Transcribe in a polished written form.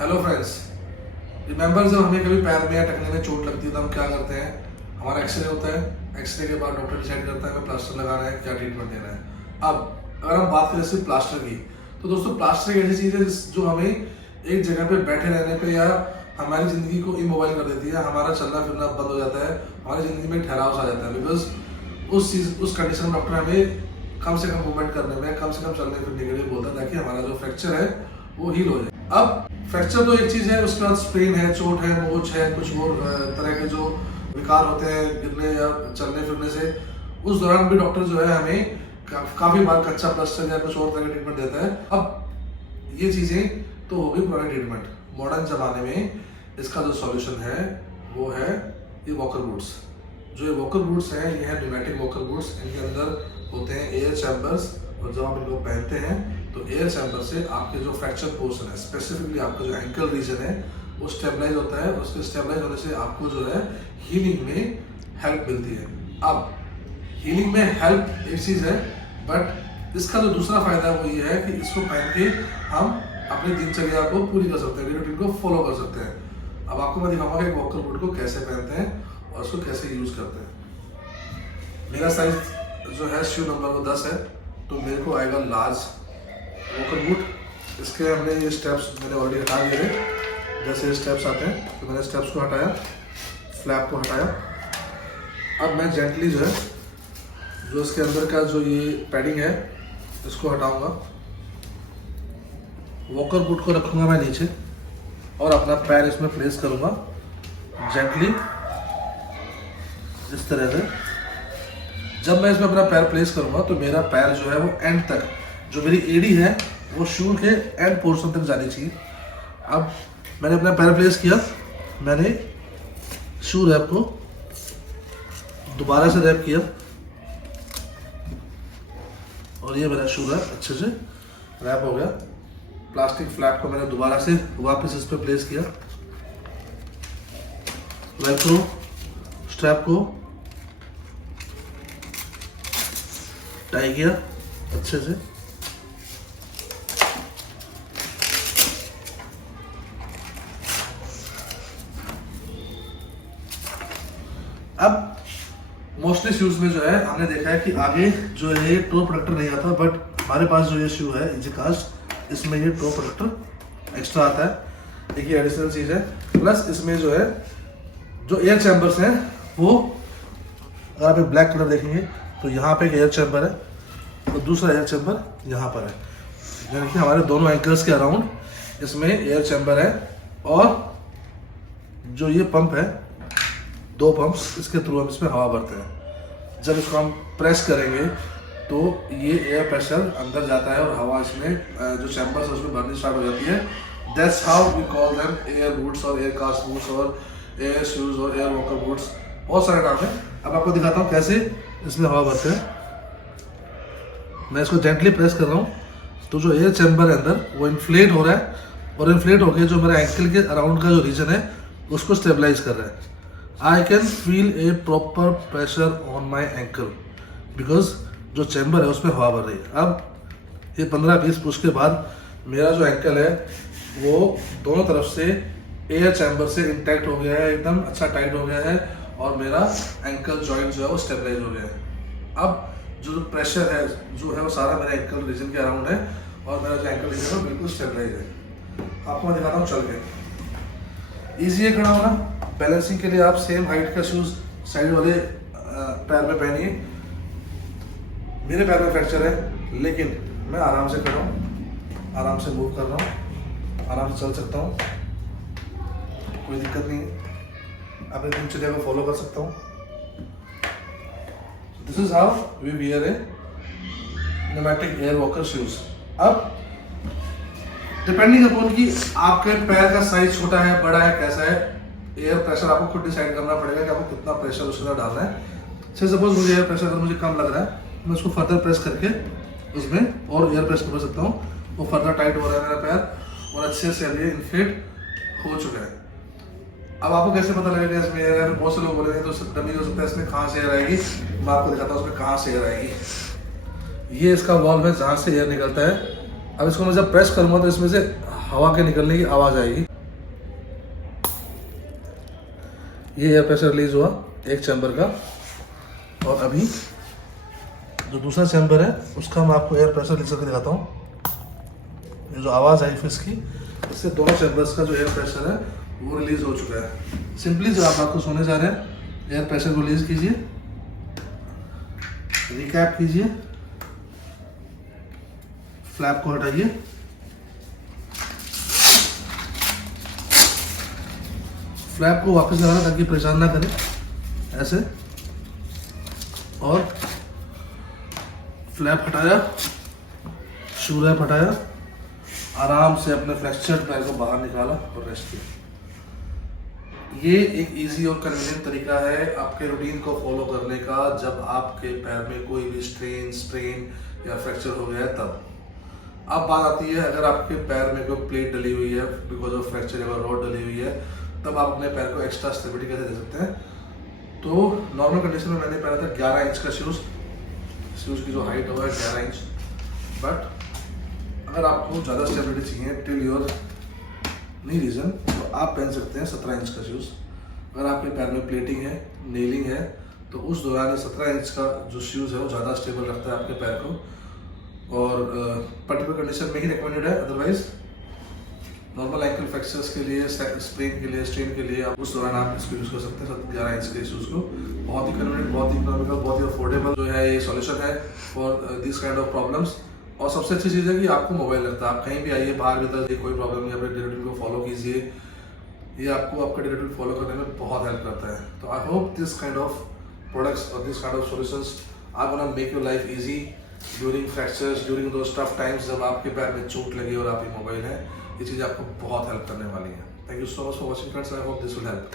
Hello friends, remember जब हमें कभी पैर में या टखने में चोट लगती है तो हम क्या करते हैं? हमारा एक्सरे होता है। एक्सरे के बाद डॉक्टर डिसाइड करता है हमें प्लास्टर लगाना है, क्या ट्रीटमेंट देना है। अब अगर हम बात करें सिर्फ प्लास्टर की, तो दोस्तों प्लास्टर एक ऐसी चीज़ है जो हमें एक जगह पे बैठे रहने पे या हमारी ज़िंदगी को इमोबाइल कर देती है। हमारा चलना फिरना बंद हो जाता है, हमारी ज़िंदगी में ठहराव सा आ जाता है। बिकॉज उस कंडीशन में डॉक्टर हमें कम से कम मूवमेंट करने में, कम से कम चलने फिरने के लिए बोलता है ताकि हमारा जो फ्रैक्चर है वो हील हो जाए। अब फ्रैक्चर तो एक चीज़ है, उसके बाद स्प्रेन है, चोट है, मोच है, कुछ और तरह के जो विकार होते हैं गिरने या चलने फिरने से, उस दौरान भी डॉक्टर जो है हमें काफ़ी बार कच्चा प्लास्टर या कुछ और तरह का ट्रीटमेंट देता है। अब ये चीज़ें तो हो गई पुरानी ट्रीटमेंट। मॉडर्न ज़माने में इसका जो सॉल्यूशन है वो है ये वॉकर बूट्स। जो ये वॉकर बूट्स हैं ये है न्यूमेटिक वॉकर बूट्स। इनके अंदर होते हैं एयर चैम्बर्स, और जब आप इनको पहनते हैं तो एयर चैम्बर से आपके जो फ्रैक्चर पोर्शन है, स्पेसिफिकली आपका जो एंकल रीजन है, वो स्टेबलाइज होता है। उसके स्टेबलाइज होने से आपको जो है हीलिंग में हेल्प मिलती है। अब हीलिंग में हेल्प एक चीज़ है, बट इसका जो दूसरा फायदा है वो ये है कि इसको पहन के हम अपनी दिनचर्या को पूरी कर सकते हैं, रूटीन को फॉलो कर सकते हैं। अब आपको मैं दिखाऊंगा कि वॉकर बूट को कैसे पहनते हैं और उसको कैसे यूज करते हैं। मेरा साइज जो है शू नंबर वो 10 है, तो मेरे को आएगा लार्ज वॉकर बूट। इसके हमने ये स्टेप्स मैंने ऑलरेडी हटा दिए थे। जैसे ये स्टेप्स आते हैं तो मैंने स्टेप्स को हटाया, फ्लैप को हटाया। अब मैं जेंटली जो है जो इसके अंदर का जो ये पैडिंग है इसको हटाऊंगा। वॉकर बूट को रखूंगा मैं नीचे और अपना पैर इसमें प्लेस करूंगा जेंटली इस तरह से। जब मैं इसमें अपना पैर प्लेस करूंगा तो मेरा पैर जो है वो एंड तक, जो मेरी एड़ी है वो शू के एंड पोर्शन तक जानी चाहिए। अब मैंने अपना पैर प्लेस किया, मैंने शू रैप को दोबारा से रैप किया और ये मेरा शू रैप अच्छे से रैप हो गया। प्लास्टिक फ्लैप को मैंने दोबारा से वापस इस पर प्लेस किया, वेलक्रो स्ट्रैप को टाई किया अच्छे से। अब मोस्टली शूज में जो है हमने देखा है कि आगे जो है ये टो प्रोटेक्टर नहीं आता, बट हमारे पास जो ये शू है इजीकास्ट, इसमें ये टो प्रोटेक्टर एक्स्ट्रा आता है। एक ये एडिशनल चीज़ है। प्लस इसमें जो है जो एयर चैम्बर्स हैं वो, अगर आप ब्लैक कलर देखेंगे तो यहाँ पे एक एयर चैम्बर है और दूसरा एयर चैम्बर यहाँ पर है, यानी कि हमारे दोनों एंकल्स के अराउंड इसमें एयर चैम्बर है। और जो ये पंप है, दो पंप्स, इसके थ्रू हम इसमें हवा भरते हैं। जब इसको हम प्रेस करेंगे तो ये एयर प्रेशर अंदर जाता है और हवा इसमें जो चैम्बर्स है उसमें भरनी स्टार्ट हो जाती है। That's how we call them air boots और एयर कास्ट बूट्स और एयर शूज और एयर वॉकर बूट्स। बहुत सारे नाम है। अब आपको दिखाता हूँ कैसे इसमें हवा भरते हैं। मैं इसको जेंटली प्रेस कर रहा हूँ तो जो एयर चैम्बर है अंदर वो इन्फ्लेट हो रहा है, और इन्फ्लेट होकर जो मेरा एंकल के अराउंड का जो रीजन है उसको स्टेबलाइज कर रहा है। I can feel a proper pressure on my ankle because जो चैम्बर है उसमें हवा भर रही है। अब ये 15-20 पुश के बाद मेरा जो एंकल है वो दोनों तरफ से एयर चैम्बर से इंटैक्ट हो गया है, एकदम अच्छा टाइट हो गया है, और मेरा एंकल जॉइंट जो है वो स्टेबलाइज हो गया है। अब जो प्रेशर है जो है वो सारा मेरे एंकल रीजन के अराउंड है, और मेरा जो एंकल रीजन है वो बिल्कुल स्टेबलाइज है। आपको मैं दिखाता हूँ चल के। ईजी है खड़ा होना। बैलेंसिंग के लिए आप सेम हाइट का शूज़ साइड वाले पैर में पहनिए। मेरे पैर में फ्रैक्चर है लेकिन मैं आराम से खड़ा हूँ, आराम से मूव कर रहा हूँ, आराम से चल सकता हूँ, कोई दिक्कत नहीं है। अपनी दिनचर्या को फॉलो कर सकता हूँ। This is how we wear a pneumatic air walker shoes. अब डिपेंडिंग अपॉन कि आपके पैर का साइज छोटा है, बड़ा है, कैसा है, एयर प्रेशर आपको खुद डिसाइड करना पड़ेगा कि आपको कितना प्रेशर उसके अंदर डालना है। से सपोज मुझे एयर प्रेशर अगर मुझे कम लग रहा है, मैं उसको फर्दर प्रेस करके उसमें और एयर प्रेस कर सकता हूँ। वो फर्दर टाइट हो रहा है मेरा पैर और अच्छे से अभी इन्फ्लेट हो चुका है। अब आपको कैसे पता लगेगा इसमें एयर है? बहुत से लोग बोलेंगे तो डमी हो सकता है इसमें कहाँ से एयर आएगी। मैं आपको दिखाता हूँ उसमें कहाँ से एयर आएगी। ये इसका वॉल्व है जहाँ से एयर निकलता है। अब इसको मैं जब प्रेस करूँगा तो इसमें से हवा के निकलने की आवाज़ आएगी। ये एयर प्रेशर रिलीज हुआ एक चैम्बर का, और अभी जो दूसरा चैम्बर है उसका मैं आपको एयर प्रेशर रिलीज करके दिखाता हूँ। ये जो आवाज़ आई फिश की, इससे दोनों चैम्बर्स का जो एयर प्रेशर है वो रिलीज हो चुका है। सिंपली जब आप रात को सोने जा रहे हैं, एयर प्रेशर को रिलीज कीजिए, रिकैप कीजिए, फ्लैप को हटाइए, फ्लैप को वापस लगाना ताकि परेशान ना करे, ऐसे, और फ्लैप हटाया, शू रैप हटाया, आराम से अपने फ्रैक्चर्ड पैर को बाहर निकाला और रेस्ट किया। ये एक इजी और कन्वीनियंट तरीका है आपके रूटीन को फॉलो करने का जब आपके पैर में कोई भी स्ट्रेन, स्ट्रेन या फ्रैक्चर हो गया है तब। अब बात आती है अगर आपके पैर में कोई प्लेट डली हुई है बिकॉज ऑफ फ्रैक्चर या रॉड डली हुई है, तब आप अपने पैर को एक्स्ट्रा स्टेबिलिटी कैसे दे सकते हैं। तो नॉर्मल कंडीशन में मैंने पहना था 11 इंच का शूज़ की जो हाइट हुआ है 11 इंच, बट अगर आपको ज़्यादा स्टेबिलिटी चाहिए टिल योर नी रीज़न, तो आप पहन सकते हैं 17 इंच का शूज़। अगर आपके पैर में प्लेटिंग है, नेलिंग है, तो उस दौरान 17 इंच का जो शूज़ है वो ज़्यादा स्टेबल रखता है आपके पैर को, और पर्टिकुलर कंडीशन में ही रिकमेंडेड है। अदरवाइज नॉर्मल एंकल फ्रैक्चर्स के लिए, स्प्रेन के लिए, स्ट्रेन के लिए आप उस दौरान आप इसको यूज़ कर सकते हैं 11 इंच के शूज़ को। बहुत ही कन्वीनियंट, बहुत ही इकोनॉमिकल, बहुत ही अफोर्डेबल जो है ये सॉल्यूशन है for this kind of problems. और सबसे अच्छी चीज़ है कि आपको मोबाइल लगता है, आप कहीं भी आइए, बाहर भीतर कोई प्रॉब्लम नहीं, अपने डायरेक्टिव को फॉलो कीजिए, ये आपको आपका डायरेक्टिव फॉलो करने में बहुत हेल्प करता है। तो I hope this kind of products और this kind of solutions are gonna make your life easy during fractures, during those tough times जब आपके पैर में चोट लगी और आप मोबाइल है। ये चीज़ आपको बहुत हेल्प करने वाली है। Thank you so much for watching friends, I hope this will help.